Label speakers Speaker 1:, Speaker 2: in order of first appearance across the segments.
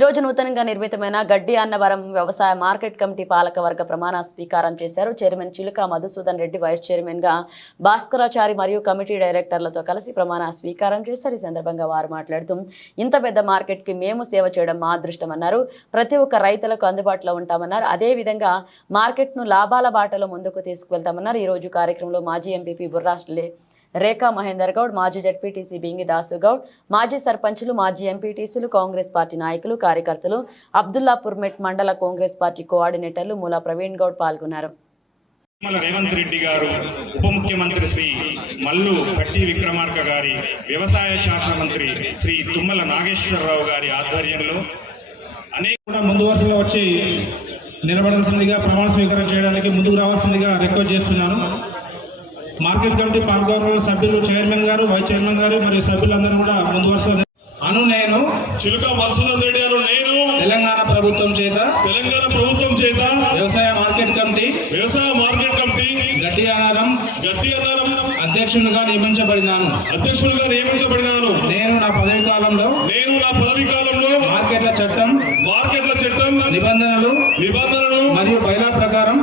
Speaker 1: ఈ రోజు నూతనంగా నిర్మితమైన గడ్డి అన్నవరం వ్యవసాయ మార్కెట్ కమిటీ పాలక వర్గ ప్రమాణ స్వీకారం చేశారు. చైర్మన్ చిలుక మధుసూదన్ రెడ్డి వైస్ చైర్మన్గా భాస్కరాచారి మరియు కమిటీ డైరెక్టర్లతో కలిసి ప్రమాణ స్వీకారం చేశారు. ఈ సందర్భంగా వారు మాట్లాడుతూ ఇంత పెద్ద మార్కెట్కి మేము సేవ చేయడం మా అదృష్టమన్నారు. ప్రతి ఒక్క రైతులకు అందుబాటులో ఉంటామన్నారు. అదే విధంగా మార్కెట్ను లాభాల బాటలో ముందుకు తీసుకువెళ్తామన్నారు. ఈ రోజు కార్యక్రమంలో మాజీ ఎంపీపీ బుర్రా రేఖా మహేందర్ గౌడ్ మాజీ జడ్పీటీసీ బింగి దాసు గౌడ్ మాజీ సర్పంచులు మాజీ ఎంపీటీసీలు కాంగ్రెస్ పార్టీ నాయకులు కార్యకర్తలు అబ్దుల్లాపూర్ మెట్ మండల కాంగ్రెస్ పార్టీ కోఆర్డినేటర్లు మూలా ప్రవీణ్ గౌడ్ పాల్గొన్నారు.
Speaker 2: తుమ్మల రేవంత్ రెడ్డి గారు ఉప ముఖ్యమంత్రి శ్రీ మల్లు కట్టి విక్రమార్క గారి వ్యవసాయ శాఖ మంత్రి శ్రీ తుమ్మల నాగేశ్వరరావు గారి ఆధ్వర్యంలో అనేక
Speaker 3: కూడా ముందు వరుసలో వచ్చి నిలబడాల్సిందిగా ప్రమాణ స్వీకారం చేయడానికి ముందుకు రావాల్సిందిగా రిక్వెస్ట్ చేస్తున్నాను. మార్కెట్ కమిటీ పాల్గొన్న సభ్యులు చైర్మన్ గారు వైస్ చైర్మన్ గారు మరియు సభ్యులందరూ కూడా ముందు వరుసలో అను నేను
Speaker 2: చిలుక రెడ్డి గారు నేను
Speaker 3: తెలంగాణ ప్రభుత్వం చేత
Speaker 2: తెలంగాణ ప్రభుత్వం చేత
Speaker 3: వ్యవసాయ మార్కెట్ కమిటీ
Speaker 2: వ్యవసాయ మార్కెట్ కమిటీ
Speaker 3: గడ్డి ఆహారం
Speaker 2: గట్టి అన్నారం
Speaker 3: అధ్యక్షునిగా నియమించబడినాను.
Speaker 2: అధ్యక్షులుగా నియమించబడినాను.
Speaker 3: నేను నా పదవి కాలంలో
Speaker 2: నేను నా పదవి కాలంలో
Speaker 3: మార్కెట్ల చట్టం
Speaker 2: మార్కెట్ల చట్టం
Speaker 3: నిబంధనలు
Speaker 2: నిబంధనలు
Speaker 3: మరియు బైలా ప్రకారం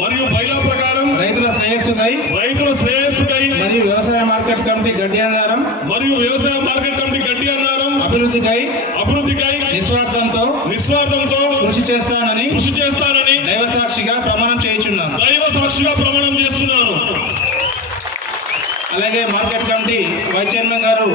Speaker 2: మరియు బైలా ప్రకారం
Speaker 3: రైతుల శ్రేయస్సుకై
Speaker 2: రైతుల శ్రేయస్సుకై
Speaker 3: మరియు వ్యవసాయ మార్కెట్ కమిటీ గడ్డి ఆధారం
Speaker 2: మరియు వ్యవసాయ మార్కెట్ కమిటీ గట్టి అన్నారం
Speaker 3: అభివృద్ధికై
Speaker 2: అభివృద్ధికై
Speaker 3: నిస్వార్థంతో
Speaker 2: నిస్వార్థంతో
Speaker 3: కృషి చేస్తానని
Speaker 2: కృషి చేస్తానని
Speaker 3: దైవ సాక్షిగా ప్రమాణం చేయించున్నాను.
Speaker 2: దైవ సాక్షిగా ప్రమాణం చేస్తున్నాను.
Speaker 3: అలాగే మార్కెట్ కమిటీ వైస్ చైర్మన్ గారు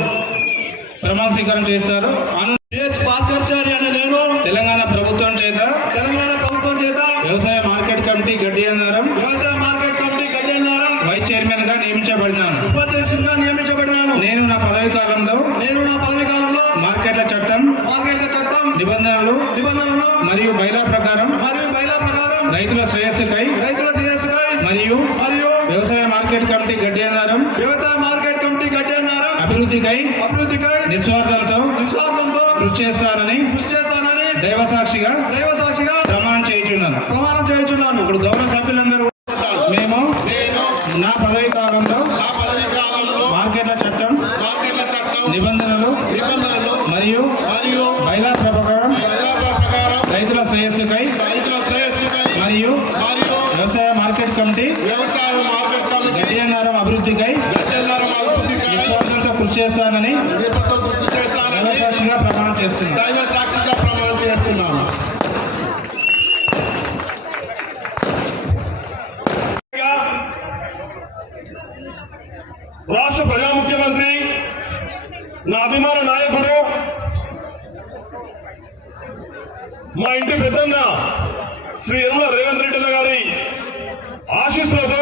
Speaker 3: ప్రమాణ స్వీకారం చేస్తారు అను
Speaker 4: హెచ్ భాస్కర్చారి అనే నేను
Speaker 3: తెలంగాణ ప్రభుత్వం చేత
Speaker 4: తెలంగాణ ప్రభుత్వం చేత
Speaker 3: వ్యవసాయ మార్కెట్ కమిటీ గడ్డి అన్నారం
Speaker 4: వ్యవసాయ మార్కెట్ కమిటీ గడ్డన్నారం
Speaker 3: వైస్ చైర్మన్గా నియమించబడినాను
Speaker 4: ఉపాధ్యక్షుడిగా నియమించబడినాను.
Speaker 3: నేను నా పదవి కాలంలో
Speaker 4: నేను నా పదవి కాలంలో
Speaker 3: మార్కెట్ల చట్టం
Speaker 4: మార్కెట్ల చట్టం
Speaker 3: నిబంధనలు
Speaker 4: నిబంధనలు
Speaker 3: మరియు బైలా ప్రకారం
Speaker 4: మరియు బయలా ప్రకారం
Speaker 3: రైతుల శ్రేయస్సుకై
Speaker 4: రైతుల శ్రేయస్సుకై
Speaker 3: మరియు
Speaker 4: మరియు
Speaker 3: వ్యవసాయ మార్కెట్ కమిటీ గడ్డి అన్నారం
Speaker 4: వ్యవసాయ మార్కెట్ కమిటీ గడ్డన్నారం
Speaker 3: అభివృద్ధికై
Speaker 4: అభివృద్ధికై
Speaker 3: నిస్వార్థంతో
Speaker 4: నిస్వార్థంతో
Speaker 3: కృషి చేస్తానని
Speaker 4: కృషి చేస్తానని
Speaker 3: దైవ సాక్షిగా
Speaker 4: దైవ సాక్షిగా
Speaker 3: చేయించున్నాను
Speaker 4: ప్రమాణం చేయించున్నాను
Speaker 3: ఇప్పుడు గౌరవ సభ్యులందరూ మేము నా పదవి కాలంలో మార్కెట్ల చట్టం నిబంధనలు
Speaker 5: నిబంధనలు
Speaker 3: మరియు బైలా ప్రకారం రైతుల శ్రేయస్సుకై
Speaker 5: రైతుల శ్రేయస్సుకై
Speaker 3: మరియు వ్యవసాయ మార్కెట్ కమిటీ గడియన్నారం అభివృద్ధికై కృషి చేస్తానని
Speaker 2: నా అభిమాన నాయకుడు. మా ఇంటి పెద్దన్న శ్రీ యనుమల రేవంత్ రెడ్డి గారి ఆశీస్సులతో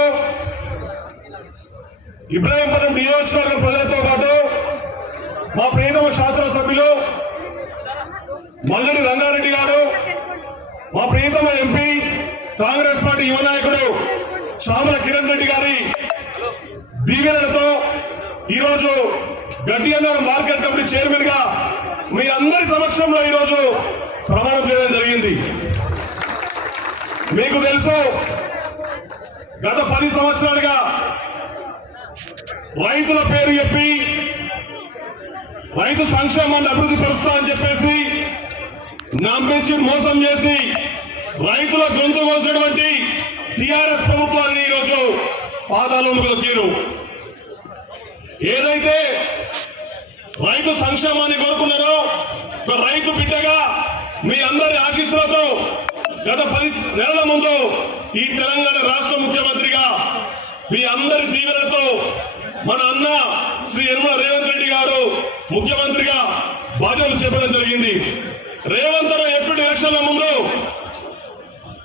Speaker 2: ఇబ్రాహీంపట్నం నియోజకవర్గ ప్రజలతో పాటు మా ప్రియతమ శాసనసభ్యులు మల్లడి రంగారెడ్డి గారు మా ప్రియతమ ఎంపీ కాంగ్రెస్ పార్టీ యువ నాయకుడు చామల కిరణ్ రెడ్డి గారి దీవెనలతో ఈరోజు గడ్డి అన్నారు మార్కెట్ కమిటీ చైర్మన్గా మీ అందరి సమక్షంలో ఈరోజు ప్రమాణం చేయడం జరిగింది. మీకు తెలుసు గత పది సంవత్సరాలుగా రైతుల పేరు చెప్పి రైతు సంక్షేమాన్ని అభివృద్ధి పరుస్తా అని చెప్పేసి నమ్మించి మోసం చేసి రైతుల గొంతు కోసినటువంటి టిఆర్ఎస్ ప్రభుత్వాన్ని ఈరోజు పాదాలు దొక్కిరు ఏదైతే రైతు సంక్షేమాన్ని కోరుకున్నారో ఒక రైతు బిడ్డగా మీ అందరి ఆశీస్సులతో గత పది నెలల ముందు ఈ తెలంగాణ రాష్ట్ర ముఖ్యమంత్రిగా మీ అందరి తీవ్రతో మన అన్న శ్రీ యనుమల రేవంత్ రెడ్డి గారు ముఖ్యమంత్రిగా బాధ్యతలు చెప్పడం జరిగింది. రేవంత్ ఎప్పుడు ఎలక్షన్ల ముందు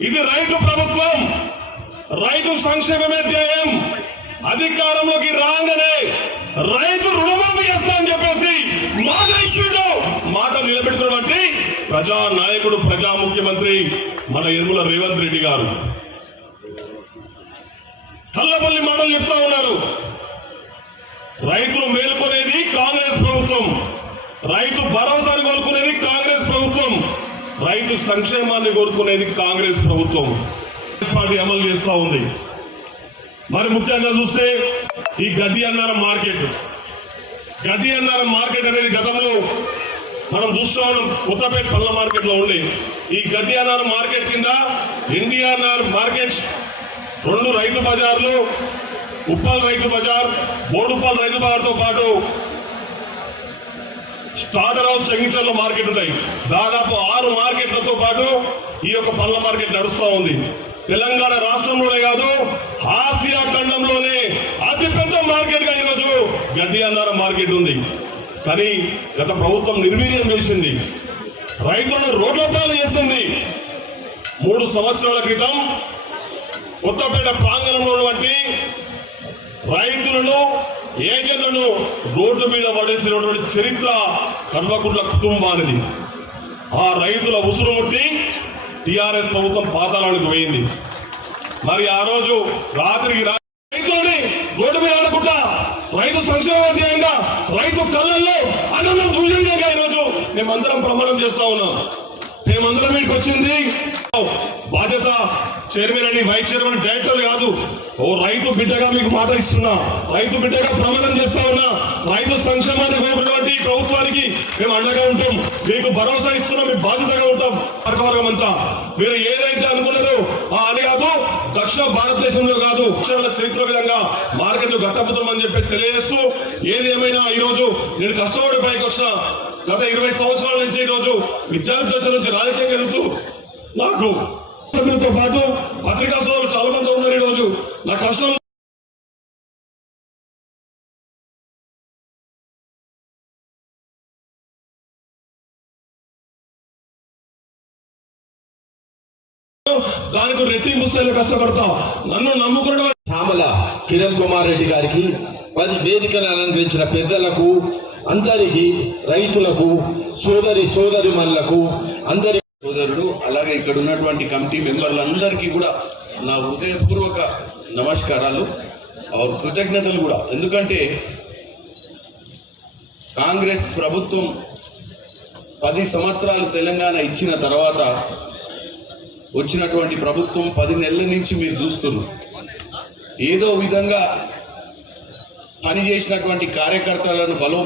Speaker 2: ఇది రైతు ప్రభుత్వం రైతు సంక్షేమమే ధ్యేయం. అధికారంలోకి రాగానే రైతు రుణమాఫీ చేస్తా అని చెప్పేసి మాట ఇచ్చిండు. మాట నిలబెట్టుకున్నటువంటి ప్రజా నాయకుడు ప్రజా ముఖ్యమంత్రి మన యనుమల రేవంత్ రెడ్డి గారు. కల్లపల్లి మాటలు చెప్తా ఉన్నారు. రైతులు మేలుకునేది కాంగ్రెస్ ప్రభుత్వం. రైతు భరోసాను కోరుకునేది కాంగ్రెస్ ప్రభుత్వం. రైతు సంక్షేమాన్ని కోరుకునేది కాంగ్రెస్ ప్రభుత్వం. పార్టీ అమలు చేస్తా ఉంది. మరి ముఖ్యంగా చూస్తే ఈ గది అన్నారం మార్కెట్. గది అన్నారం మార్కెట్ అనేది గతంలో మనం చూస్తున్నాం కొత్తపేట పళ్ళ మార్కెట్లో ఉండి ఈ అన్నారం మార్కెట్ కింద ఎన్టీఆర్ఆర్ మార్కెట్ రెండు రైతు బజార్లు ఉప్పల్ రైతు బజార్ బోడుప్పల్ రైతు బజార్తో పాటు స్టార్టర్ హౌస్ చెంగిచర్ల మార్కెట్ ఉంటాయి. దాదాపు ఆరు మార్కెట్లతో పాటు ఈ యొక్క పళ్ళ మార్కెట్ నడుస్తూ ఉంది. తెలంగాణ రాష్ట్రంలోనే కాదు ఆసియా ఖండంలో అతిపెద్ద మార్కెట్గా ఈరోజు గడ్డి అన్నార మార్కెట్ ఉంది. కానీ గత ప్రభుత్వం నిర్వీర్యం చేసింది. రైతులను రోడ్ల పాలు చేసింది. మూడు సంవత్సరాల క్రితం కొత్తపేట ప్రాంగణంలో ఉన్నటువంటి రైతులను ఏజెంట్లను రోడ్డు మీద పడేసినటువంటి చరిత్ర కల్వకుంట్ల కుటుంబానిది. ఆ రైతుల ఉసురు ముట్టి టిఆర్ఎస్ ప్రభుత్వం పాతాళానికి పోయింది. మరి ఆ రోజు రాత్రికి రా- రైతులని రోడ్డు మీద ఆడకుండా రైతు సంక్షేమ అధ్యాయంగా రైతు కళ్ళల్లో ఆనందం చూసే ఈరోజు మేమందరం ప్రమాణం చేస్తా ఉన్నాం. మేమందరం మీకు వచ్చింది. బాధ్యత చైర్మన్ అని వైస్ చైర్మన్ డైరెక్టర్ కాదు. ఓ రైతు బిడ్డగా మీకు మాట ఇస్తున్నా. రైతు బిడ్డగా ప్రమాణం చేస్తా ఉన్నా. రైతు సంక్షేమానికి పోయినటువంటి ప్రభుత్వానికి మేము అండగా ఉంటాం. మీకు భరోసా ఇస్తున్నాం మేము బాధ్యతగా ఉంటాం. వర్గవర్గం అంతా. మీరు ఏదైతే అనుకున్నారో ఆ అని కాదు దక్షిణ భారతదేశంలో కాదు అక్షరాల చరిత్ర విధంగా మార్కెట్ అని చెప్పేసి తెలియజేస్తూ ఏది ఏమైనా ఈ రోజు నేను కష్టపడి పైకి వచ్చిన గత ఇరవై సంవత్సరాల నుంచి ఈ రోజు విద్యార్థి నుంచి రాజకీయంగా ఎదుగుతూ నాకు సభ్యులతో పాటు పత్రికా సోదరులు చాలా మంది ఉన్నారు ఈరోజు. నా కష్టం దానికి రెట్టింపు స్థాయిలో కష్టపడతాం. నన్ను నమ్ముకున్న
Speaker 6: చామల కిరణ్ కుమార్ రెడ్డి గారికి పది వేదికలు అలంకరించిన పెద్దలకు అందరికీ రైతులకు సోదరి సోదరి మనులకు అందరి
Speaker 7: సోదరుడు అలాగే ఇక్కడ ఉన్నటువంటి కమిటీ మెంబర్లందరికీ కూడా నా హృదయపూర్వక నమస్కారాలు కృతజ్ఞతలు కూడా. ఎందుకంటే కాంగ్రెస్ ప్రభుత్వం పది సంవత్సరాలు తెలంగాణ ఇచ్చిన తర్వాత వచ్చినటువంటి ప్రభుత్వం పది నెలల నుంచి మీరు చూస్తున్నారు. ఏదో విధంగా పనిచేసినటువంటి కార్యకర్తలను బలోప